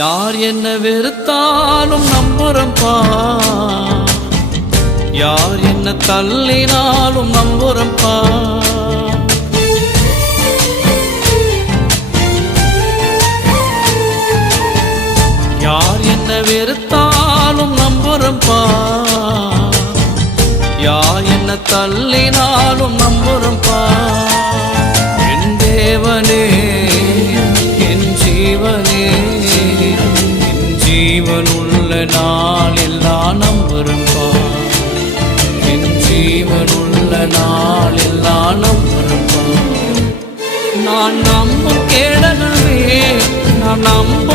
யார் என்ன வெறுத்தாலும் நம்புறம்பா, யார் என்ன தள்ளினாலும் நம்புறம்பா. யார் என்ன வெறுத்தாலும் நம்புறம்பா, யார் என்ன தள்ளினாலும் நம்புறம்பா. என் தேவனே என் ஜீவனே, என் ஜீவனுள்ள நாளெல்லாம் நம்புறம்பா, என் ஜீவனுள்ள நாளெல்லாம் நம்புறம்பா. நான் நம்பும் கேடகமே, நான் நம்ப